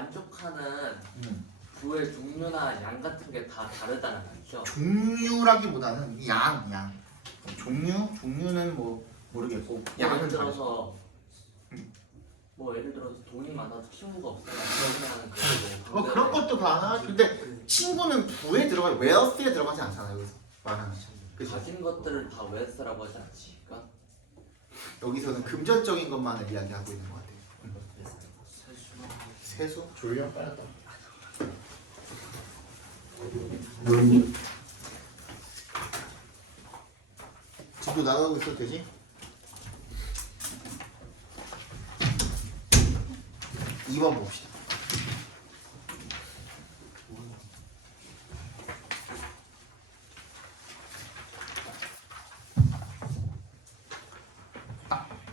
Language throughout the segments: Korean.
만족하는 부의 종류나 양 같은 게 다 다르다는 거죠? 종류라기보다는 양. 종류는 뭐 모르겠고 예를 양은 들어서 뭐 예를 들어서 돈이 많아서 친구가 없으면 그냥 그거고. 그런 것도 가능하지. 근데 친구는 부에 들어가 wealth에 들어가지 않잖아요. 여기서 말하는 것처럼. 가진 것들을 다 웨스라고 하지 않습니까? 여기서는 금전적인 것만을 이야기하고 있는 것 같아요. 세수? 졸려? 빨랐다. 집도 나가고 있어도 되지? 2번 봅시다.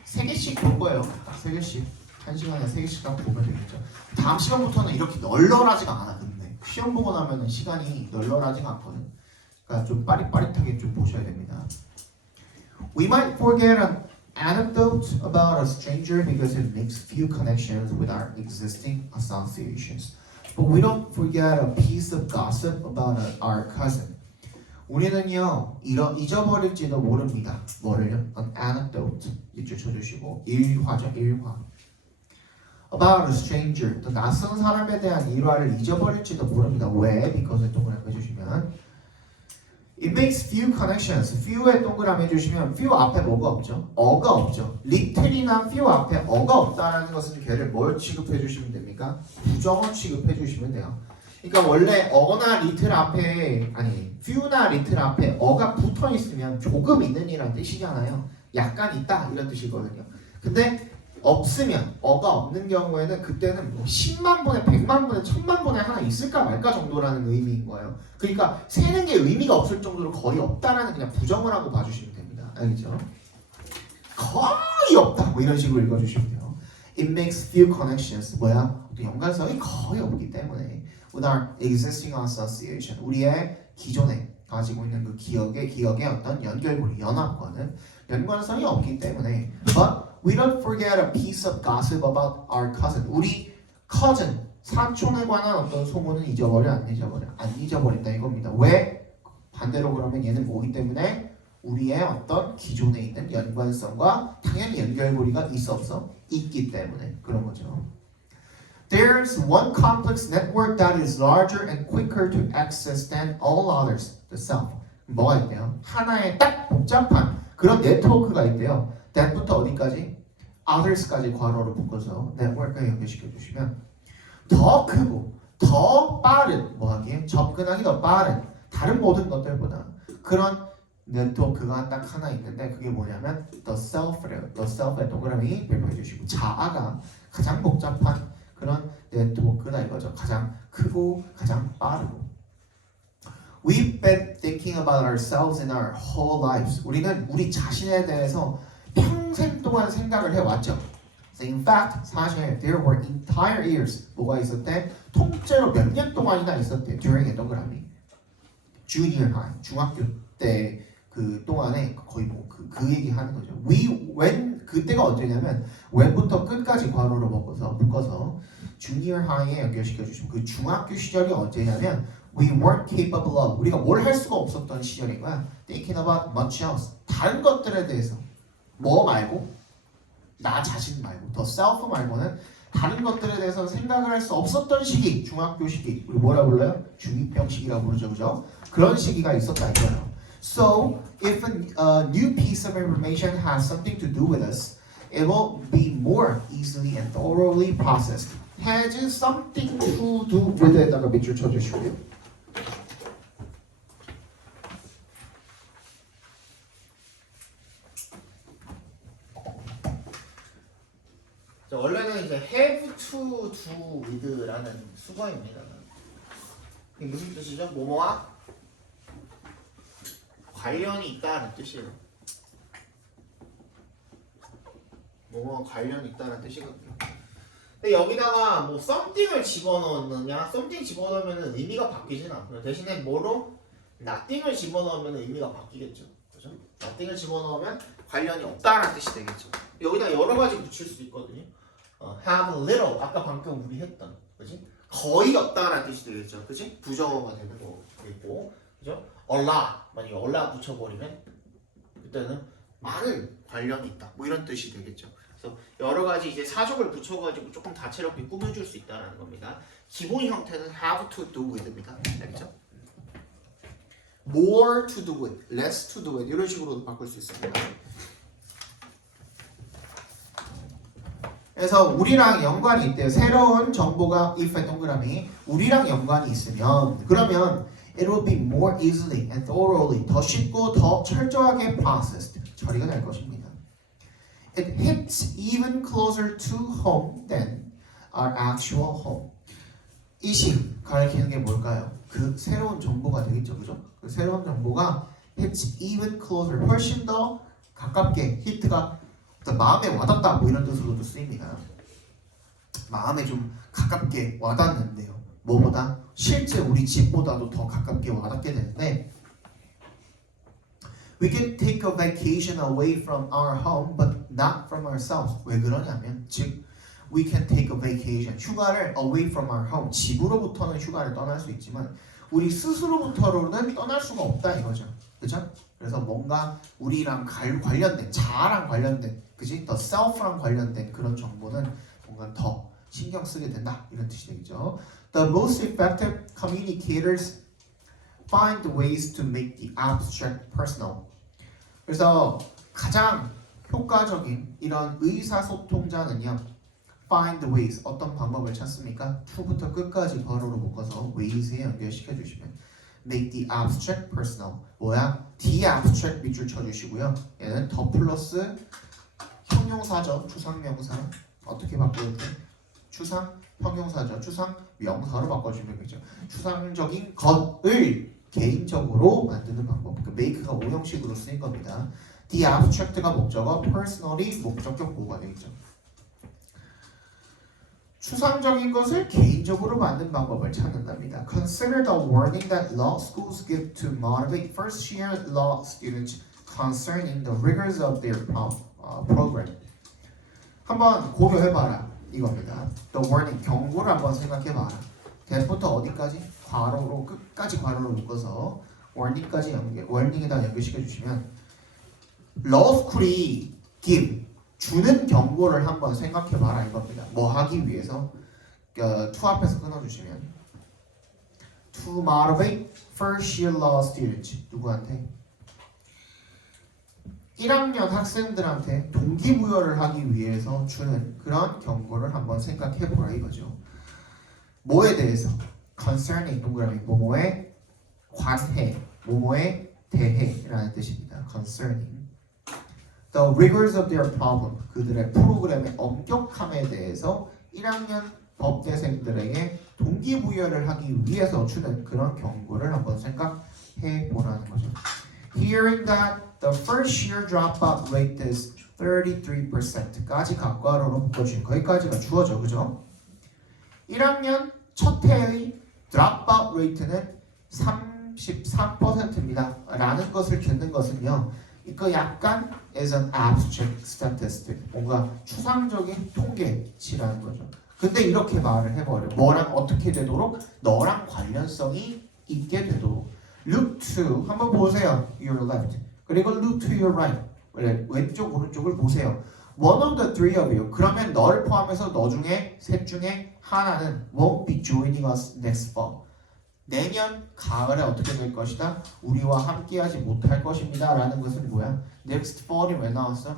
세 개씩 볼 거예요. 세 개씩. 한 시간에 세 개씩 딱 보면 되겠죠. 다음 시간부터는 이렇게 널널하지가 않아. 근데 시험 보고 나면은 시간이 널널하지가 않거든. 그러니까 좀 빠릿빠릿하게 좀 보셔야 됩니다. We might forget an anecdote about a stranger because it makes few connections with our existing associations. But we don't forget a piece of gossip about our cousin. 우리는요 잊어버릴지도 모릅니다. 뭐를요? An anecdote 이쪽 쳐주시고 일화죠. 일화. About a stranger. 또 낯선 사람에 대한 일화를 잊어버릴지도 모릅니다. 왜? Because에 동그라미 해주시면 It makes few connections. few에 동그라미 해주시면 few 앞에 뭐가 없죠? 어가 없죠. little이나 few 앞에 어가 없다라는 것은 걔를 뭘 취급해 주시면 됩니까? 부정어 취급해 주시면 돼요. 그러니까 원래 어나 little 앞에 few나 little 앞에 어가 붙어 있으면 조금 있는 이란 뜻이잖아요. 약간 있다 이런 뜻이거든요. 근데 없으면 어가 없는 경우에는 그때는 뭐 10만 분에 100만 분에 1000만 분에 하나 있을까 말까 정도라는 의미인 거예요. 그러니까 세는 게 의미가 없을 정도로 거의 없다라는 그냥 부정을 하고 봐주시면 됩니다. 알겠죠? 거의 없다 뭐 이런 식으로 읽어주시면 돼요. It makes few connections. 뭐야? 연관성이 거의 없기 때문에 with our existing association. 우리의 기존에 가지고 있는 그 기억의 어떤 연결고리, 연합과는 연관성이 없기 때문에 but we don't forget a piece of gossip about our cousin. 우리 cousin, 사촌에 관한 어떤 소문은 잊어버려 안 잊어버린다 이겁니다. 왜? 반대로 그러면 얘는 뭐기 때문에 우리의 어떤 기존에 있는 연관성과 당연히 연결고리가 있어 없어? 있기 때문에 그런 거죠. There's one complex network that is larger and quicker to access than all others. The self. 뭐가 있대요? 하나의 딱 복잡한 그런 네트워크가 있대요. that부터 어디까지? others까지 괄호로 묶어서 네트워크에 연결시켜 주시면 더 크고 더 빠른 뭐하기에 접근하기 더 빠른 다른 모든 것들보다 그런 네트워크가 딱 하나 있는데 그게 뭐냐면 the self래요. the self의 동그라미 발표해 주시고 자아가 가장 복잡한 그런 네트워크다 이거죠. 가장 크고 가장 빠르고. We've been thinking about ourselves in our whole lives. 우리는 우리 자신에 대해서 평생 동안 생각을 해왔죠. So in fact, 사실 there were entire years 뭐가 있었대? 통째로 몇 년 동안이나 있었대. during 동그라미. junior high, 중학교 때 그 동안에 거의 뭐 그 얘기 하는 거죠. when 그때가 언제냐면 when부터 끝까지 괄호로 묶어서 junior high에 연결시켜 주시면 그 중학교 시절이 언제냐면 we weren't capable of 우리가 뭘 할 수가 없었던 시절인 거야. thinking about much else 다른 것들에 대해서 뭐 말고 나 자신 말고 더 self 말고는 다른 것들에 대해서 생각을 할 수 없었던 시기 중학교 시기 우리 뭐라 불러요? 중2병 시기라고 부르죠, 그죠? 그런 시기가 있었다 이거예요. So if a new piece of information has something to do with us, it will be more easily and thoroughly processed. Has something to do with it에다가 밑줄 쳐주시고요. 자, 원래는 이제 have to do with라는 수거입니다. 이게 무슨 뜻이죠? 뭐뭐와 관련이 있다는 뜻이에요. 뭐뭐 관련이 있다는 뜻이거든요. 근데 여기다가 뭐 something을 집어넣느냐, something 집어넣으면 의미가 바뀌진 않고요. 대신에 뭐로 nothing을 집어넣으면 의미가 바뀌겠죠. 그죠? nothing을 집어넣으면 관련이 없다는 뜻이 되겠죠. 여기다 여러 가지 붙일 수 있거든요. have little 아까 방금 우리 했던, 그지? 거의 없다라는 뜻이 되겠죠. 그지? 부정어가 되는 거겠고, 그죠? a lot 만약에 a lot 붙여버리면 그때는 많은 관련이 있다. 뭐 이런 뜻이 되겠죠. 그래서 여러 가지 이제 사족을 붙여가지고 조금 다채롭게 꾸며줄 수 있다는 겁니다. 기본 형태는 have to do with입니다. 알겠죠? more to do with, less to do with 이런 식으로도 바꿀 수 있습니다. 그래서 우리랑 연관이 있대요. 새로운 정보가 if에 동그라미 우리랑 연관이 있으면 그러면 it will be more easily and thoroughly 더 쉽고 더 철저하게 processed 처리가 될 것입니다. It hits even closer to home than our actual home. 이식 가리키는 게 뭘까요? 그 새로운 정보가 되겠죠, 그죠? 그 새로운 정보가 hits even closer 훨씬 더 가깝게 hit가 마음에 와닿다 뭐 이런 뜻으로도 쓰입니다. 마음에 좀 가깝게 와닿는데요. 뭐보다 실제 우리 집보다도 더 가깝게 와닿게 되는데 We can take a vacation away from our home but not from ourselves. 왜 그러냐면 즉 We can take a vacation 휴가를 away from our home 집으로부터는 휴가를 떠날 수 있지만 우리 스스로부터로는 떠날 수가 없다 이거죠. 그죠? 그래서 뭔가 우리랑 관련된 자아랑 관련된 그지? 더 self랑 관련된 그런 정보는 뭔가 더 신경 쓰게 된다 이런 뜻이 되겠죠. The most effective communicators find ways to make the abstract personal. 그래서 가장 효과적인 이런 의사소통자는요. find ways 어떤 방법을 찾습니까? to부터 끝까지 괄호로 묶어서 ways에 연결시켜 주시면 make the abstract personal 뭐야? the abstract 밑줄 쳐주시고요. 얘는 더 플러스 형용사죠. 추상명사 어떻게 바꾸는데? 추상 형용사죠. 추상 명사로 바꿔주면 되죠. 추상적인 것을 개인적으로 만드는 방법. 그 make가 오형식으로 쓰인 겁니다. the abstract가 목적어, personally 목적격 보호가 되겠죠. 추상적인 것을 개인적으로 만든 방법을 찾는답니다. Consider the warning that law schools give to motivate first-year law students concerning the rigors of their program. 한번 고려해봐라 이겁니다. The warning 경고를 한번 생각해봐라. 대부터 어디까지? 괄호로 끝까지 괄호로 묶어서 warning까지 warning에다 연결시켜 주시면 law school이 give 주는 경고를 한번 생각해봐라 이겁니다. 뭐 하기 위해서 to 앞에서 끊어주시면 to motivate first year law students 누구한테? 1학년 학생들한테 동기부여를 하기 위해서 주는 그런 경고를 한번 생각해보라 이거죠. 뭐에 대해서? concerning 동그라미 뭐뭐에 관해 뭐뭐에 대해라는 뜻입니다. concerning The rigors of their problem 그들의 프로그램의 엄격함에 대해서 1학년 법대생들에게 동기부여를 하기 위해서 주는 그런 경고를 한번 생각해 보라는 거죠. Hearing that the first year dropout rate is 33%까지 각괄호로 묶어주신 거기까지가 주어져 그죠? 1학년 첫 해의 dropout rate는 33%입니다. 라는 것을 듣는 것은요. 이거 약간 as an abstract statistic 뭔가 추상적인 통계치라는 거죠. 근데 이렇게 말을 해버려. 뭐랑 어떻게 되도록? 너랑 관련성이 있게 되도록. Look to 한번 보세요. Your left. 그리고 look to your right. 왼쪽 오른쪽을 보세요. One of the three of you. 그러면 너를 포함해서 너 중에 셋 중에 하나는 won't be joining us next fall. 내년 가을에 어떻게 될 것이다? 우리와 함께하지 못할 것입니다. 라는 것은 뭐야? Next fall이 왜 나왔어?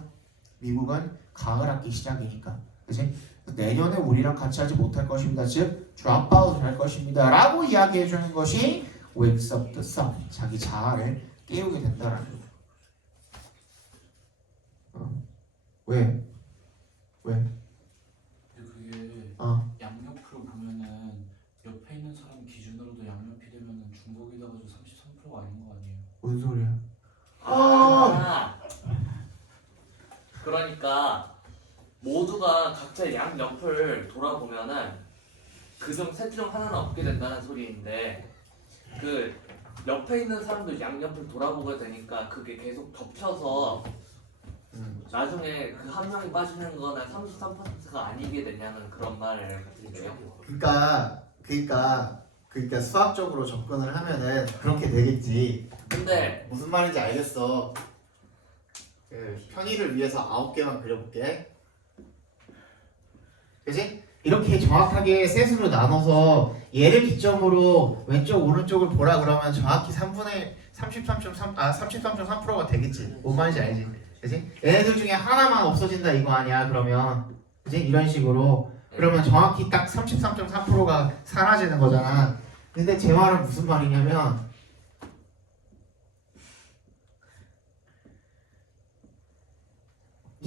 미국은 가을 학기 시작이니까. 그치? 내년에 우리랑 같이 하지 못할 것입니다. 즉 drop out 할 것입니다. 라고 이야기해 주는 것이 wakes up the self. 자기 자아를 깨우게 된다라는 거죠. 왜? 왜? 근데 그게 양옆으로 보면은 옆에 있는 사람 기준으로도 양옆이 되면은 중복이 돼가지고 33%가 아닌 거 아니에요? 뭔 소리야? 그러니까 모두가 각자 양옆을 돌아보면은 그중 셋 중 하나는 없게 된다는 소리인데 그 옆에 있는 사람도 양옆을 돌아보게 되니까 그게 계속 덮여서 나중에 그 한 명이 빠지는 거는 33%가 아니게 되냐는 그런 말을 같은데요. 그러니까 그러니까 수학적으로 접근을 하면은 그렇게 되겠지. 근데 무슨 말인지 알겠어. 그 편의를 위해서 9개만 그려볼게. 그지? 이렇게 정확하게 셋으로 나눠서 얘를 기점으로 왼쪽 오른쪽을 보라 그러면 정확히 3분의 33.3%가 되겠지. 뭔 말인지 알지? 그지? 얘네들 중에 하나만 없어진다 이거 아니야 그러면. 그지? 이런 식으로 그러면 정확히 딱 33.3%가 사라지는 거잖아. 근데 제 말은 무슨 말이냐면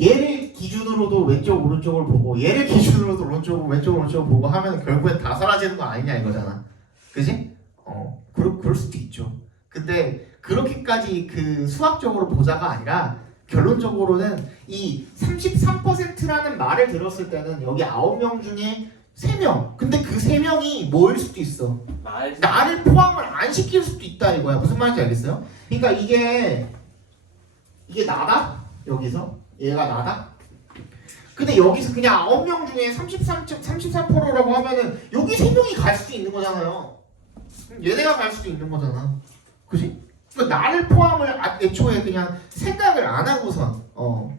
얘를 기준으로도 왼쪽 오른쪽을 보고 얘를 기준으로도 왼쪽 오른쪽을 보고 하면 결국엔 다 사라지는 거 아니냐 이거잖아. 그지? 그럴 수도 있죠. 근데 그렇게까지 그 수학적으로 보자가 아니라 결론적으로는 이 33%라는 말을 들었을 때는 여기 9명 중에 3명. 근데 그 3명이 뭐일 수도 있어. 나를 포함을 안 시킬 수도 있다 이거야. 무슨 말인지 알겠어요? 그러니까 이게 나다? 여기서? 얘가 나다? 근데 여기서 그냥 9명 중에 33%라고 하면은 여기 3명이 갈 수도 있는 거잖아요. 얘네가 갈 수도 있는 거잖아. 그지? 그러니까 나를 포함을 애초에 그냥 생각을 안 하고선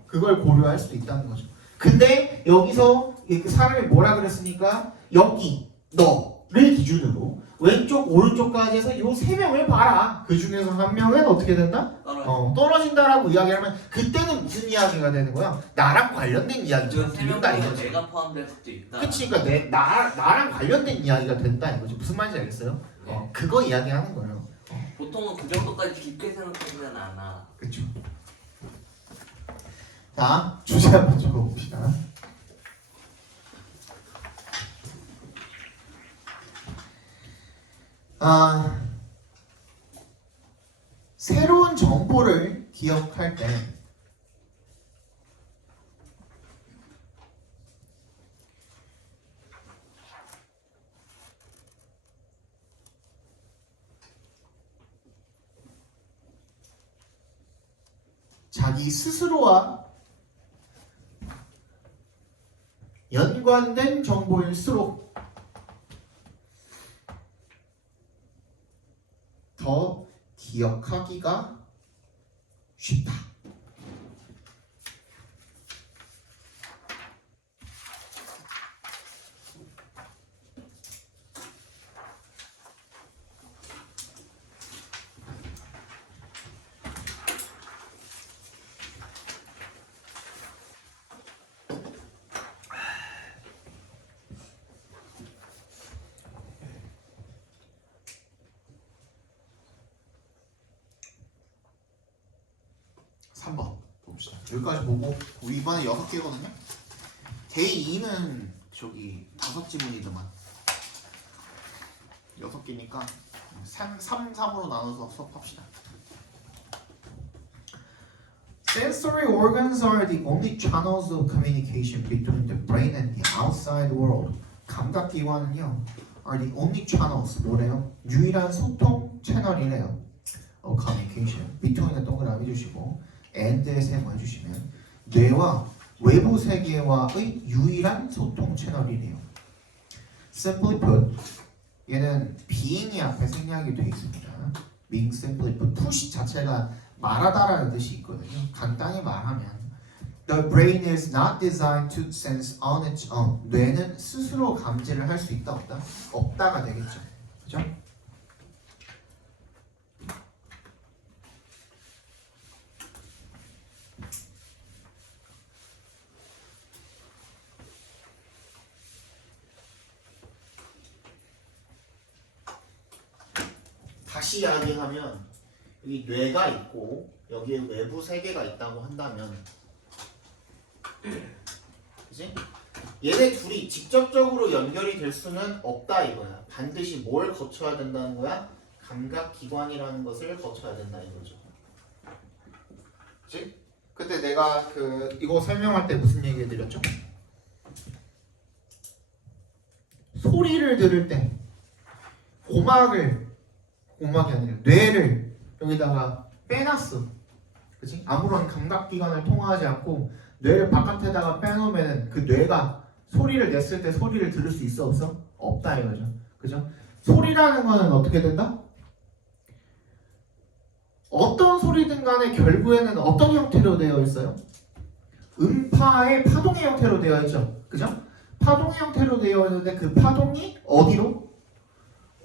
그걸 고려할 수도 있다는 거죠. 근데 여기서 그 사람이 뭐라 그랬으니까 여기 너를 기준으로 왼쪽 오른쪽까지 해서 요 3명을 봐라. 그 중에서 한 명은 어떻게 된다? 떨어진다라고 이야기하면 그때는 무슨 이야기가 되는 거야? 나랑 관련된 이야기가 된다 이거지. 내가 포함될 수도 있다. 그치, 그러니까 나랑 관련된 이야기가 된다 이거지. 무슨 말인지 알겠어요? 그거 이야기하는 거예요. 보통은 그 정도까지 깊게 생각하지는 않아. 그렇죠. 자, 주제 한번 적어봅시다. 새로운 정보를 기억할 때 자기 스스로와 연관된 정보일수록 더 기억하기가 쉽다. 봅시다. 여기까지 보고 우리 이번에 6개거든요. 데이 2는 저기 5지문이더만 6개니까 3으로 나눠서 수업합시다. Sensory organs are the only channels of communication between the brain and the outside world. 감각기관은요 are the only channels 뭐래요? 유일한 소통 채널이래요. of communication. between은 동그라미 주시고 and의 세모 해주시면 뇌와 외부 세계와의 유일한 소통 채널이래요. Simply put, 얘는 being이 앞에 생략이 되어 있습니다. being simply put, push 자체가 말하다라는 뜻이 있거든요. 간단히 말하면 The brain is not designed to sense on its own. 뇌는 스스로 감지를 할 수 있다 없다? 없다가 되겠죠. 그죠? 다시 이야기하면 여기 뇌가 있고 여기에 외부 세계가 있다고 한다면 그치? 얘네 둘이 직접적으로 연결이 될 수는 없다 이거야. 반드시 뭘 거쳐야 된다는 거야? 감각기관이라는 것을 거쳐야 된다 이거죠. 그치? 그때 내가 이거 설명할 때 무슨 얘기 해드렸죠? 소리를 들을 때 고막이 아니라 뇌를 여기다가 빼놨어. 그치? 아무런 감각기관을 통하지 않고 뇌를 바깥에다가 빼놓으면 그 뇌가 소리를 냈을 때 소리를 들을 수 있어 없어? 없다 이거죠. 그죠? 소리라는 거는 어떻게 된다? 어떤 소리든 간에 결국에는 어떤 형태로 되어 있어요? 음파의 파동의 형태로 되어 있죠. 그죠? 파동의 형태로 되어 있는데 그 파동이 어디로?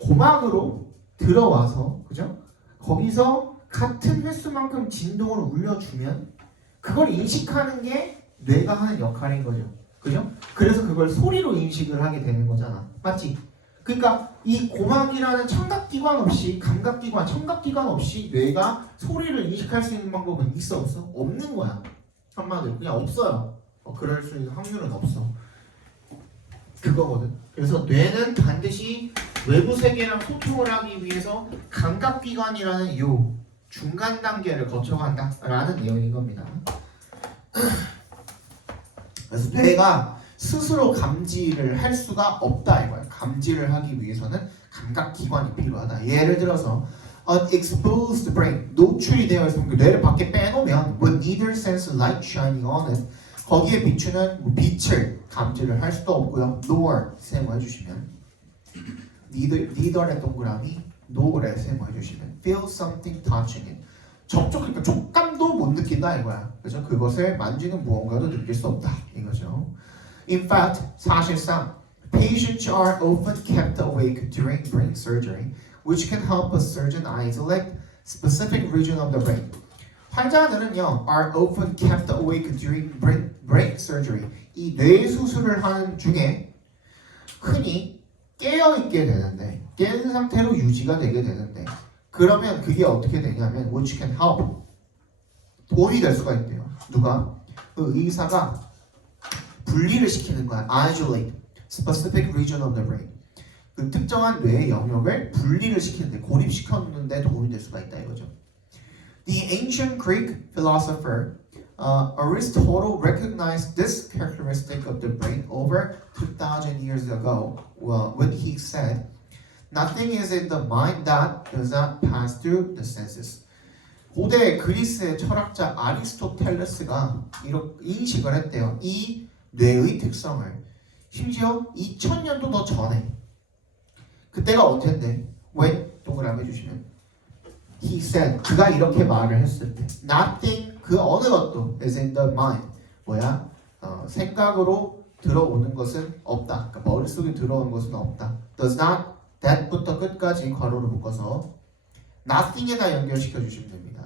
고막으로 들어와서 그죠? 거기서 같은 횟수만큼 진동을 울려주면 그걸 인식하는 게 뇌가 하는 역할인 거죠. 그죠? 그래서 그걸 소리로 인식을 하게 되는 거잖아. 맞지? 그러니까 이 고막이라는 청각기관 없이 감각기관, 청각기관 없이 뇌가 소리를 인식할 수 있는 방법은 있어 없어? 없는 거야. 한마디로 그냥 없어요. 그럴 수 있는 확률은 없어. 그거거든. 그래서 뇌는 반드시 외부 세계랑 소통을 하기 위해서 감각기관이라는 이 중간 단계를 거쳐간다라는 내용인 겁니다. 그래서 뇌가 스스로 감지를 할 수가 없다 이거야. 감지를 하기 위해서는 감각기관이 필요하다. 예를 들어서 unexposed brain, 노출이 되어 있으면 그 뇌를 밖에 빼놓으면 with neither sense light shining on it, 거기에 비추는 빛을 감지를 할 수도 없고요. nor 세모해 주시면 neither의 동그라미 nor에 세모해 주시면 feel something touching it, 그러니까 촉감도 못 느낀다 이거야. 그래서 그것을 만지는 무언가도 느낄 수 없다 이거죠. In fact, 사실상 patients are often kept awake during brain surgery, which can help a surgeon isolate specific region of the brain. 환자들은요, are often kept awake during brain surgery. 이 뇌 수술을 하는 중에 흔히 깨어 있게 되는데, 깬 상태로 유지가 되게 되는데, 그러면 그게 어떻게 되냐면, which can help, 도움이 될 수가 있대요. 누가? 그 의사가 분리를 시키는 거야. isolate specific region of the brain. 그 특정한 뇌의 영역을 분리를 시키는데, 고립시켰는데 도움이 될 수가 있다 이거죠. The ancient Greek philosopher Aristotle recognized this characteristic of the brain over 2,000 years ago when he said, "Nothing is in the mind that does not pass through the senses." 고대 그리스의 철학자 아리스토텔레스가 이렇게 인식을 했대요. 이 뇌의 특성을. 심지어 2000년도 더 전에. 그때가 언젠데? 왜? 동그라미 해주시면. He said, 그가 이렇게 말을 했을 때 Nothing, 그 어느 것도 is in the mind. 뭐야? 생각으로 들어오는 것은 없다. 그러니까 머릿속에 들어오는 것은 없다. Does not, that부터 끝까지 괄호를 묶어서 nothing에다 연결시켜 주시면 됩니다.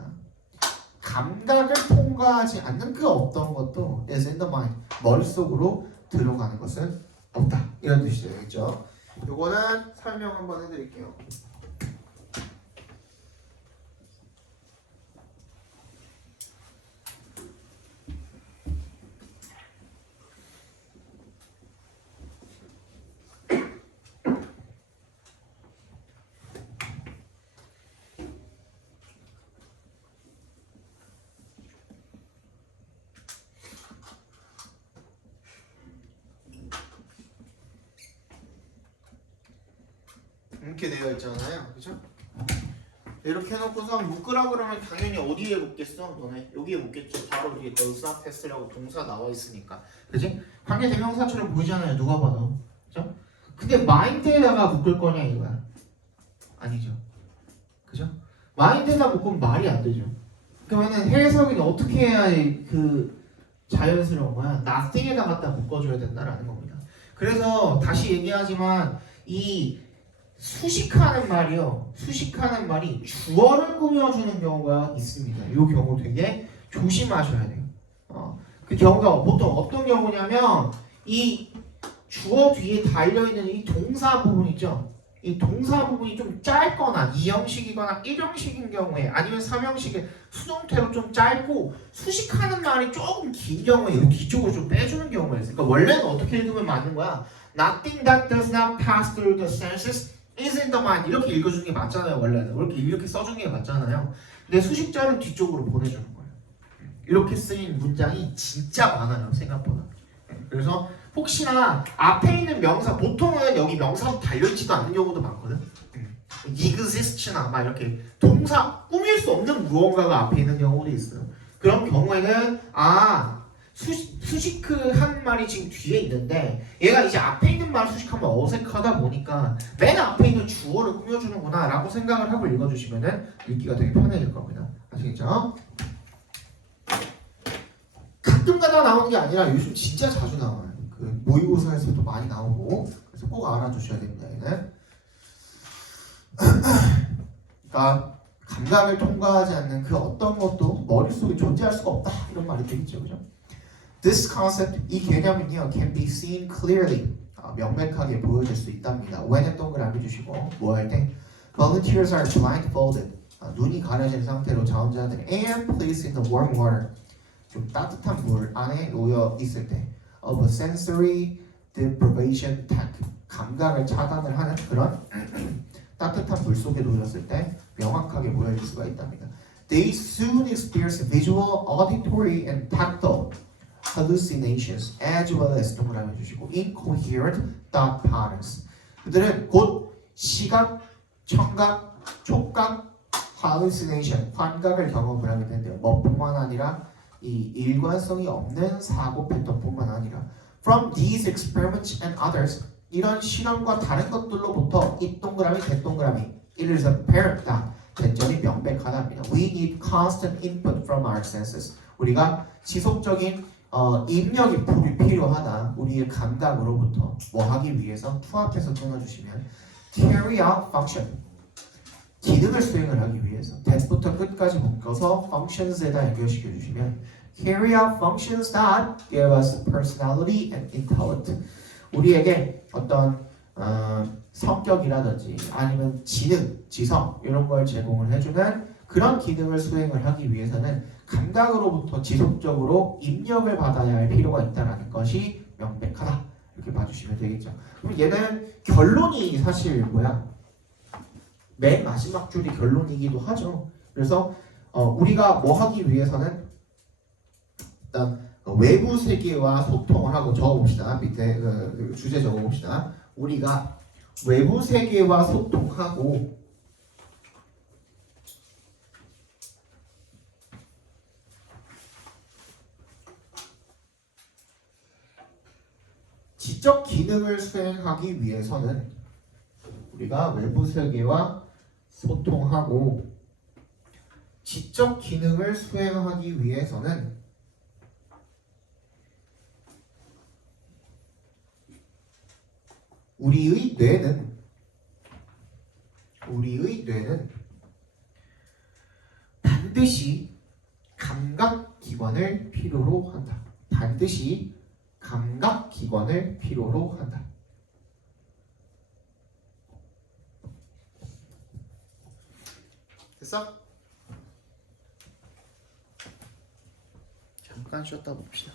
감각을 통과하지 않는 그 어떤 것도 is in the mind. 머릿속으로 들어가는 것은 없다. 이런 뜻이 되겠죠. 요거는 설명 한번 해드릴게요. 이렇게 되어 있잖아요, 그죠? 이렇게 해놓고서 묶으라 그러면 당연히 어디에 묶겠어? 너네 여기에 묶겠죠. 바로 뒤에 does not pass라고 동사 나와 있으니까, 그지? 관계대명사처럼 보이잖아요, 누가 봐도, 그죠? 근데 mind에다가 묶을 거냐 이거야? 아니죠, 그죠? mind에다 묶으면 말이 안 되죠. 그러면은 해석이 어떻게 해야 그 자연스러운 거야? nothing에다 갖다 묶어줘야 된다라는 겁니다. 그래서 다시 얘기하지만 이 수식하는 말이요. 수식하는 말이 주어를 꾸며주는 경우가 있습니다. 이 경우 되게 조심하셔야 돼요. 그 경우가 보통 어떤 경우냐면 이 주어 뒤에 달려있는 이 동사 부분 있죠. 이 동사 부분이 좀 짧거나 2형식이거나 1형식인 경우에 아니면 3형식의 수동태로 좀 짧고 수식하는 말이 조금 긴 경우에 여기 뒤쪽으로 좀 빼주는 경우가 있어요. 그러니까 원래는 어떻게 읽으면 맞는 거야? Nothing that does not pass through the senses is in the mind. 이렇게 읽어주는 게 맞잖아요. 원래는 이렇게 써주는 게 맞잖아요. 근데 수식자를 뒤쪽으로 보내주는 거예요. 이렇게 쓰인 문장이 진짜 많아요, 생각보다. 그래서 혹시나 앞에 있는 명사, 보통은 여기 명사도 달려있지도 않는 경우도 많거든. exist나 막 이렇게 동사 꾸밀 수 없는 무언가가 앞에 있는 경우도 있어요. 그런 경우에는 수식그 한 말이 지금 뒤에 있는데 얘가 이제 앞에 있는 말 수식하면 어색하다 보니까 맨 앞에 있는 주어를 꾸며주는구나 라고 생각을 하고 읽어주시면은 읽기가 되게 편해질 겁니다. 아시겠죠? 가끔가다 나오는 게 아니라 요즘 진짜 자주 나와요. 그 모의고사에서도 많이 나오고 그래서 꼭 알아두셔야 됩니다. 얘는. 그러니까 감각을 통과하지 않는 그 어떤 것도 머릿속에 존재할 수가 없다 이런 말이 되겠죠, 그죠? This concept, 이 개념은요, can be seen clearly, 명백하게 보여질 수 있답니다. when은 동그라미 주시고 뭐 할 때 volunteers are blindfolded, 눈이 가려진 상태로 자원자들이 and placed in the warm water, 좀 따뜻한 물 안에 놓여 있을 때 of a sensory deprivation tank, 감각을 차단을 하는 그런 따뜻한 물 속에 놓였을 때 명확하게 보여질 수가 있답니다. They soon experience visual, auditory, and tactile hallucinations as well as 동그라미 주시고 incoherent thought patterns. 그들은 곧 시각, 청각, 촉각, hallucination, 환각을 경험을 하게 된대요. 뭐뿐만 아니라 이 일관성이 없는 사고 패턴뿐만 아니라 from these experiments and others, 이런 실험과 다른 것들로부터 이 동그라미 대동그라미 it is apparent that 대점이 명백하답니다. We need constant input from our senses. 우리가 지속적인 입력이 필요하다. 우리의 감각으로부터 뭐 하기 위해서 투합해서 끊어주시면 carry out function, 기능을 수행을 하기 위해서 that부터 끝까지 묶어서 functions에다 연결시켜 주시면 carry out functions that give us personality and intellect, 우리에게 어떤 성격이라든지 아니면 지능, 지성 이런 걸 제공을 해주는 그런 기능을 수행을 하기 위해서는 감각으로부터 지속적으로 입력을 받아야 할 필요가 있다는 것이 명백하다. 이렇게 봐주시면 되겠죠. 그럼 얘는 결론이 사실 뭐야? 맨 마지막 줄이 결론이기도 하죠. 그래서 우리가 뭐 하기 위해서는 일단 외부 세계와 소통을 하고 적어봅시다. 밑에 주제 적어봅시다. 우리가 외부 세계와 소통하고 지적 기능을 수행하기 위해서는 우리가 외부 세계와 소통하고 지적 기능을 수행하기 위해서는 우리의 뇌는 반드시 감각기관을 필요로 한다. 반드시 감각기관을 필요로 한다. 됐어? 잠깐 쉬었다 봅시다.